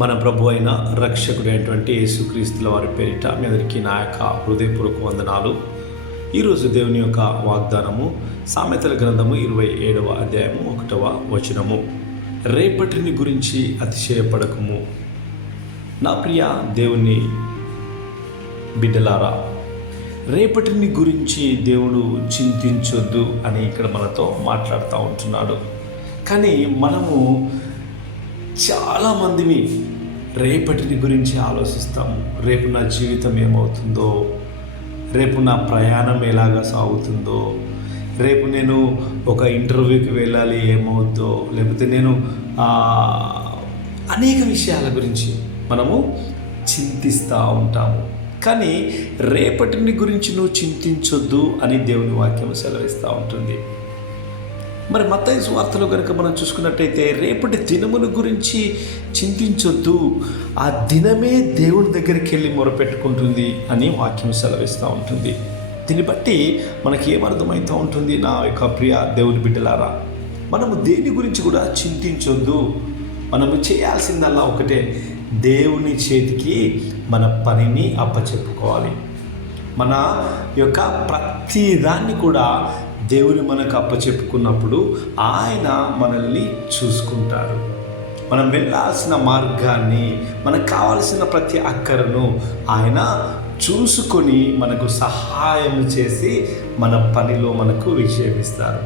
మన ప్రభు అయిన రక్షకుడైనటువంటి యేసుక్రీస్తుల వారి పేరిట మీ అందరికీ నా యొక్క హృదయపూర్వక వందనాలు. ఈరోజు దేవుని యొక్క వాగ్దానము సామెతల గ్రంథము 27వ అధ్యాయము 1వ వచనము. రేపటిని గురించి అతిశయపడకము. నా ప్రియ దేవుని బిడ్డలారా, రేపటిని గురించి దేవుడు చింతించొద్దు అని ఇక్కడ మనతో మాట్లాడుతూ ఉంటున్నాడు. కానీ మనము చాలామందిని రేపటిని గురించి ఆలోచిస్తాము. రేపు నా జీవితం ఏమవుతుందో, రేపు నా ప్రయాణం ఎలాగా సాగుతుందో, రేపు నేను ఒక ఇంటర్వ్యూకి వెళ్ళాలి ఏమవుద్దో, లేకపోతే నేను అనేక విషయాల గురించి మనము చింతిస్తూ ఉంటాము. కానీ రేపటిని గురించి నువ్వు చింతించొద్దు అని దేవుని వాక్యం సెలవిస్తూ ఉంటుంది. మరి మత్తయి సువార్తలో కనుక మనం చూసుకున్నట్టయితే రేపటి దినముల గురించి చింతించొద్దు, ఆ దినమే దేవుని దగ్గరికి వెళ్ళి మొరపెట్టుకుంటుంది అని వాక్యం సెలవిస్తూ ఉంటుంది. దీన్ని బట్టి మనకి ఏమర్థమవుతూ ఉంటుంది, నా యొక్క ప్రియ దేవుని బిడ్డలారా, మనము దేని గురించి కూడా చింతించొద్దు. మనము చేయాల్సిందల్లా ఒకటే, దేవుని చేతికి మన పనిని అప్పచెప్పుకోవాలి. మన యొక్క ప్రతి దాన్ని కూడా దేవుని మనకు అప్పచెప్పుకున్నప్పుడు ఆయన మనల్ని చూసుకుంటారు. మనం వెళ్ళాల్సిన మార్గాన్ని, మనకు కావాల్సిన ప్రతి అక్కరను ఆయన చూసుకొని మనకు సహాయం చేసి మన పనిలో మనకు విజయమిస్తారు.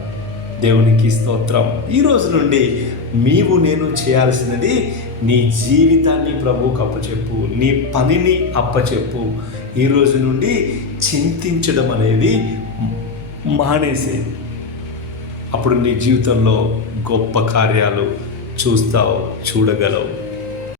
దేవునికి స్తోత్రం. ఈరోజు నుండి నేను చేయాల్సినది నీ జీవితాన్ని ప్రభువుకు అప్పచెప్పు, నీ పనిని అప్పచెప్పు. ఈరోజు నుండి చింతించడం అనేది మానేసేది. అప్పుడు నీ జీవితంలో గొప్ప కార్యాలు చూడగలవు.